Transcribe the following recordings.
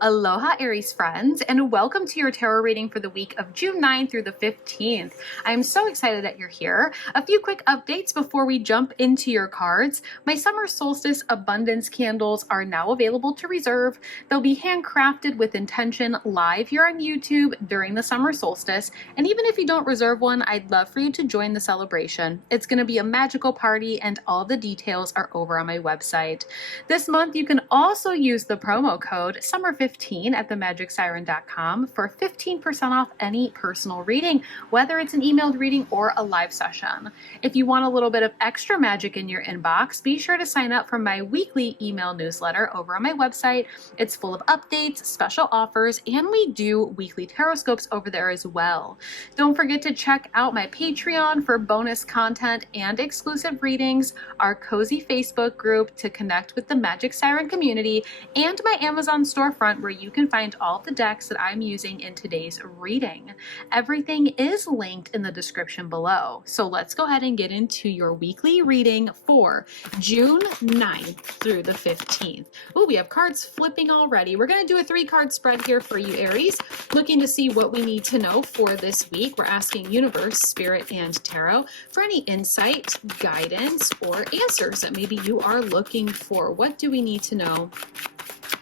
Aloha Aries friends, and welcome to your tarot reading for the week of June 9th through the 15th. I'm so excited that you're here. A few quick updates before we jump into your cards. My Summer Solstice Abundance candles are now available to reserve. They'll be handcrafted with intention live here on YouTube during the Summer Solstice, and even if you don't reserve one, I'd love for you to join the celebration. It's going to be a magical party, and all the details are over on my website. This month, you can also use the promo code SUMMER15 at themagicsiren.com for 15% off any personal reading, whether it's an emailed reading or a live session. If you want a little bit of extra magic in your inbox, be sure to sign up for my weekly email newsletter over on my website. It's full of updates, special offers, and we do weekly tarot scopes over there as well. Don't forget to check out my Patreon for bonus content and exclusive readings, our cozy Facebook group to connect with the Magic Siren community, and my Amazon storefront where you can find all of the decks that I'm using in today's reading. Everything is linked in the description below. So let's go ahead and get into your weekly reading for June 9th through the 15th. Oh, we have cards flipping already. We're going to do a 3-card spread here for you, Aries, looking to see what we need to know for this week. We're asking Universe, Spirit, and Tarot for any insight, guidance, or answers that maybe you are looking for. What do we need to know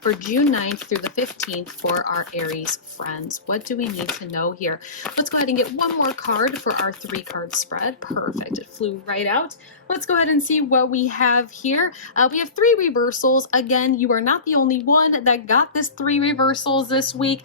for June 9th through the 15th for our Aries friends? What do we need to know here? Let's go ahead and get one more card for our 3-card spread. Perfect. It flew right out. Let's go ahead and see what we have here. We have 3 reversals. Again, you are not the only one that got this 3 reversals this week.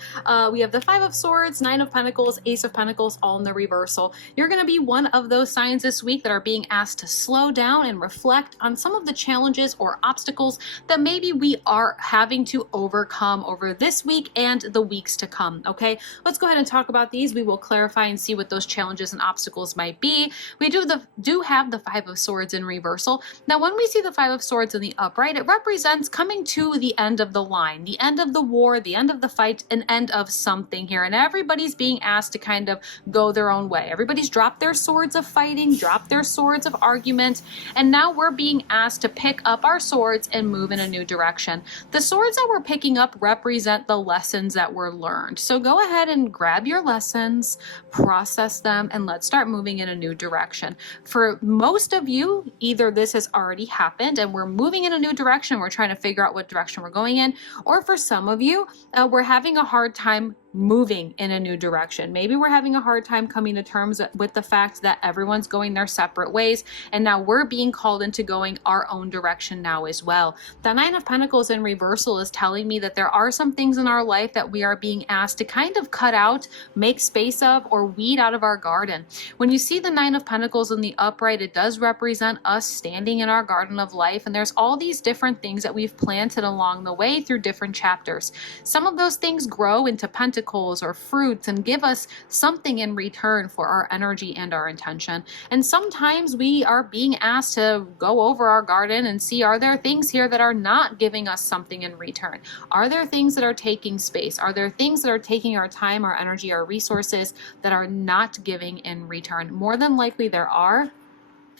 We have the 5 of Swords, 9 of Pentacles, Ace of Pentacles, all in the reversal. You're going to be one of those signs this week that are being asked to slow down and reflect on some of the challenges or obstacles that maybe we are having to overcome over this week and the weeks to come. Okay, let's go ahead and talk about these. We will clarify and see what those challenges and obstacles might be. We do have the 5 of Swords in reversal. Now, when we see the 5 of Swords in the upright, it represents coming to the end of the line, the end of the war, the end of the fight, an end of something here. And everybody's being asked to kind of go their own way. Everybody's dropped their swords of fighting, dropped their swords of argument, and now we're being asked to pick up our swords and move in a new direction. The swords that we're picking up represent the lessons that were learned. So go ahead and grab your lessons, process them, and let's start moving in a new direction. For most of you, either this has already happened and we're moving in a new direction, we're trying to figure out what direction we're going in, or for some of you, we're having a hard time moving in a new direction. Maybe we're having a hard time coming to terms with the fact that everyone's going their separate ways, and now we're being called into going our own direction now as well. The 9 of Pentacles in reversal is telling me that there are some things in our life that we are being asked to kind of cut out, make space of, or weed out of our garden. When you see the 9 of Pentacles in the upright, it does represent us standing in our garden of life, and there's all these different things that we've planted along the way through different chapters. Some of those things grow into pentacles or fruits and give us something in return for our energy and our intention. And sometimes we are being asked to go over our garden and see, are there things here that are not giving us something in return? Are there things that are taking space? Are there things that are taking our time, our energy, our resources that are not giving in return? More than likely there are.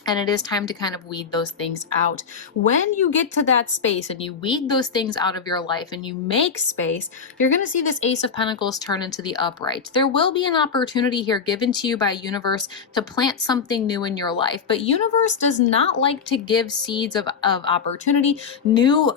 And it is time to kind of weed those things out. When you get to that space and you weed those things out of your life and you make space, you're going to see this Ace of Pentacles turn into the upright. There will be an opportunity here given to you by Universe to plant something new in your life. But Universe does not like to give seeds of opportunity, new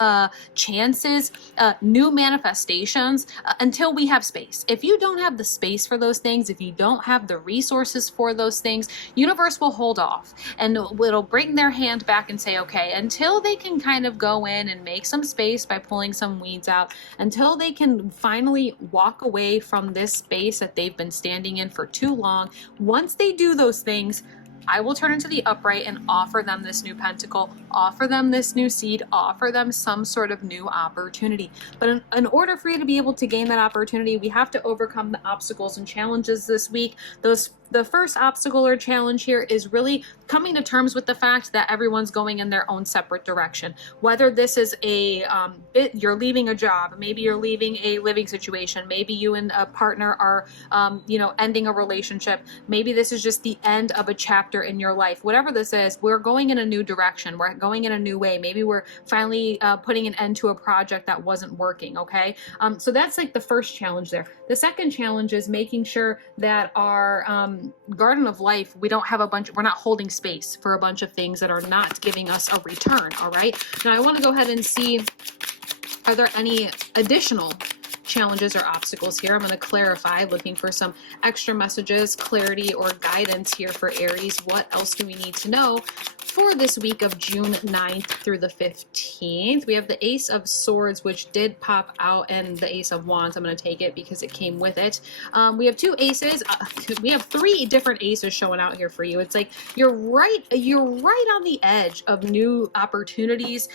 chances, new manifestations until we have space. If you don't have the space for those things, if you don't have the resources for those things, Universe will hold off. And it'll bring their hand back and say, okay, until they can kind of go in and make some space by pulling some weeds out, until they can finally walk away from this space that they've been standing in for too long, once they do those things, I will turn into the upright and offer them this new pentacle, offer them this new seed, offer them some sort of new opportunity. But in order for you to be able to gain that opportunity, we have to overcome the obstacles and challenges this week, those The first obstacle or challenge here is really coming to terms with the fact that everyone's going in their own separate direction. Whether this is you're leaving a job, maybe you're leaving a living situation, maybe you and a partner are, ending a relationship. Maybe this is just the end of a chapter in your life. Whatever this is, we're going in a new direction. We're going in a new way. Maybe we're finally putting an end to a project that wasn't working. Okay. So that's like the first challenge there. The second challenge is making sure that our garden of life, we're not holding space for a bunch of things that are not giving us a return. All right. Now I want to go ahead and see, are there any additional challenges or obstacles here? I'm going to clarify, looking for some extra messages, clarity, or guidance here for Aries. What else do we need to know for this week of June 9th through the 15th? We have the Ace of Swords, which did pop out, and the Ace of Wands. I'm going to take it because it came with it. We have two aces. We have three different aces showing out here for you. It's like you're right on the edge of new opportunities,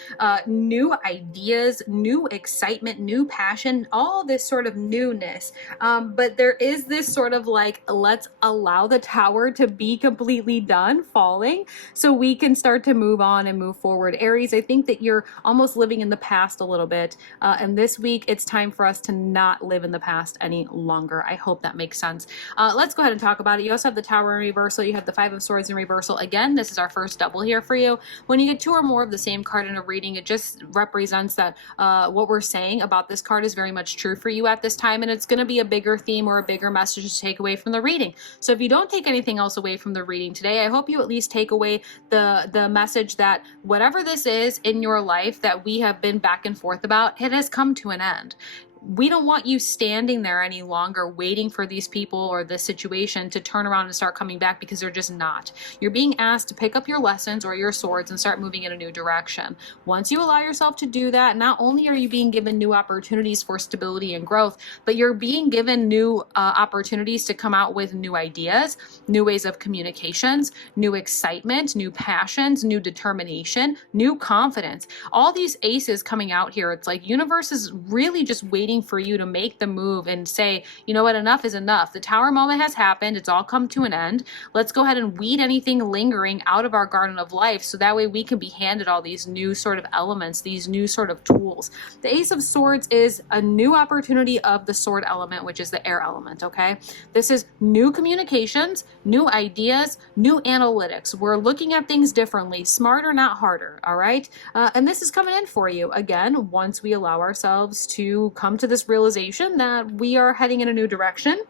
new ideas, new excitement, new passion, all this sort of newness. But there is this sort of like, let's allow the tower to be completely done falling so we can start to move on and move forward. Aries, I think that you're almost living in the past a little bit. And this week, it's time for us to not live in the past any longer. I hope that makes sense. Let's go ahead and talk about it. You also have the Tower in reversal. You have the Five of Swords in reversal. Again, this is our first double here for you. When you get two or more of the same card in a reading, it just represents that what we're saying about this card is very much true for you at this time. And it's going to be a bigger theme or a bigger message to take away from the reading. So if you don't take anything else away from the reading today, I hope you at least take away the message that whatever this is in your life that we have been back and forth about, it has come to an end. We don't want you standing there any longer waiting for these people or this situation to turn around and start coming back, because they're just not. You're being asked to pick up your lessons or your swords and start moving in a new direction. Once you allow yourself to do that, not only are you being given new opportunities for stability and growth, but you're being given new opportunities to come out with new ideas, new ways of communications, new excitement, new passions, new determination, new confidence. All these aces coming out here, it's like universe is really just waiting for you to make the move and say, you know what, enough is enough. The tower moment has happened. It's all come to an end. Let's go ahead and weed anything lingering out of our garden of life, so that way we can be handed all these new sort of elements, these new sort of tools. The Ace of Swords is a new opportunity of the sword element, which is the air element, okay? This is new communications, new ideas, new analytics. We're looking at things differently, smarter, not harder, all right? And this is coming in for you, again, once we allow ourselves to come to this realization that we are heading in a new direction.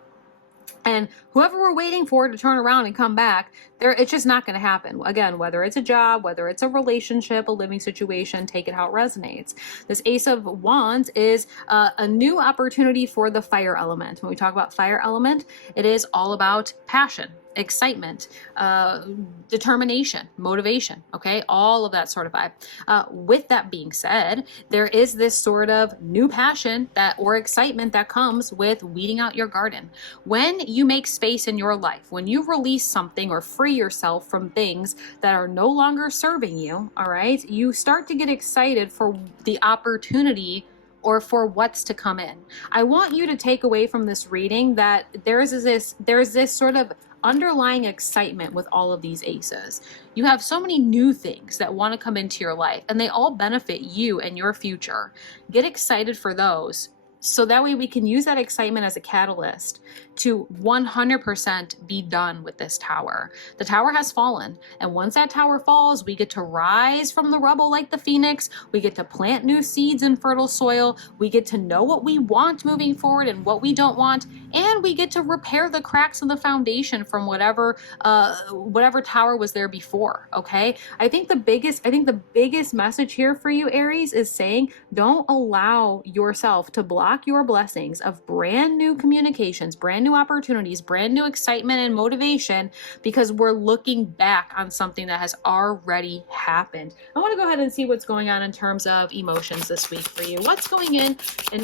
And whoever we're waiting for to turn around and come back, it's just not going to happen. Again, whether it's a job, whether it's a relationship, a living situation, take it how it resonates. This Ace of Wands is a new opportunity for the fire element. When we talk about fire element, it is all about passion, excitement, determination, motivation, okay? All of that sort of vibe. With that being said, there is this sort of new passion or excitement that comes with weeding out your garden. When you make space in your life, when you release something or free yourself from things that are no longer serving you, all right, you start to get excited for the opportunity or for what's to come in. I want you to take away from this reading that there's this sort of underlying excitement with all of these aces. You have so many new things that want to come into your life, and they all benefit you and your future. Get excited for those, so that way we can use that excitement as a catalyst to 100% be done with this tower. The tower has fallen, and once that tower falls, we get to rise from the rubble like the phoenix. We get to plant new seeds in fertile soil. We get to know what we want moving forward and what we don't want, and we get to repair the cracks in the foundation from whatever tower was there before. Okay, I think the biggest message here for you, Aries, is saying don't allow yourself to block your blessings of brand new communications, brand new opportunities, brand new excitement and motivation, because we're looking back on something that has already happened. I want to go ahead and see what's going on in terms of emotions this week for you. What's going in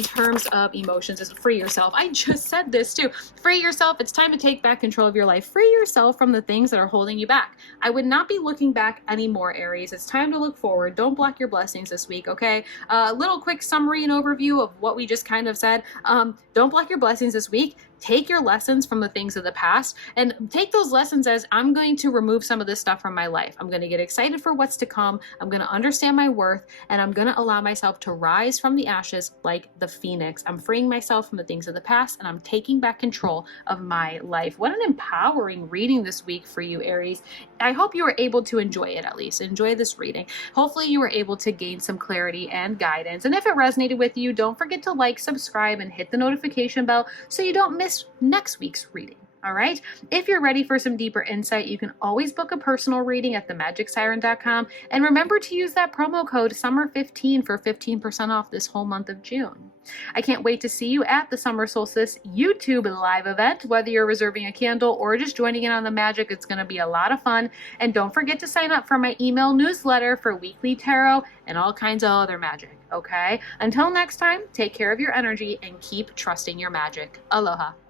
terms of emotions is free yourself. I just said this too. Free yourself. It's time to take back control of your life. Free yourself from the things that are holding you back. I would not be looking back anymore, Aries. It's time to look forward. Don't block your blessings this week, okay? A little quick summary and overview of what we just kind of said. Don't block your blessings this week. take your lessons from the things of the past and take those lessons as I'm going to remove some of this stuff from my life. I'm going to get excited for what's to come. I'm going to understand my worth, and I'm going to allow myself to rise from the ashes like the phoenix. I'm freeing myself from the things of the past, and I'm taking back control of my life. What an empowering reading this week for you, Aries. I hope you were able to enjoy it, at least enjoy this reading. Hopefully you were able to gain some clarity and guidance. And if it resonated with you, don't forget to like, subscribe, and hit the notification bell so you don't miss next week's reading. All right. If you're ready for some deeper insight, you can always book a personal reading at themagicsiren.com. And remember to use that promo code SUMMER15 for 15% off this whole month of June. I can't wait to see you at the Summer Solstice YouTube live event. Whether you're reserving a candle or just joining in on the magic, it's going to be a lot of fun. And don't forget to sign up for my email newsletter for weekly tarot and all kinds of other magic. Okay. Until next time, take care of your energy and keep trusting your magic. Aloha.